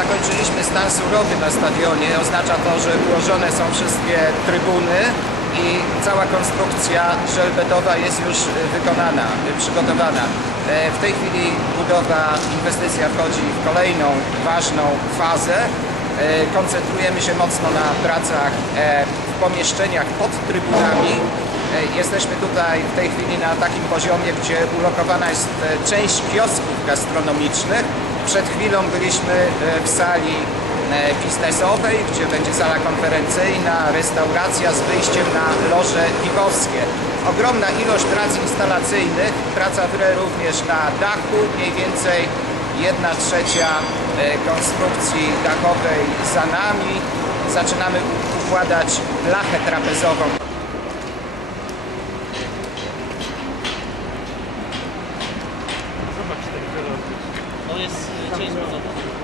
zakończyliśmy stan surowy na stadionie. Oznacza to, że ułożone są wszystkie trybuny i cała konstrukcja żelbetowa jest już e, wykonana, e, przygotowana. E, W tej chwili budowa, inwestycja wchodzi w kolejną ważną fazę. E, Koncentrujemy się mocno na pracach e, w pomieszczeniach pod trybunami. E, Jesteśmy tutaj w tej chwili na takim poziomie, gdzie ulokowana jest e, część kiosków gastronomicznych. Przed chwilą byliśmy e, w sali e, biznesowej, gdzie będzie sala konferencyjna, restauracja z wyjściem na loże piwowskie. Ogromna ilość prac instalacyjnych, praca w re również na dachu, mniej więcej jedna trzecia e, konstrukcji dachowej za nami. Zaczynamy układać blachę trapezową. this change.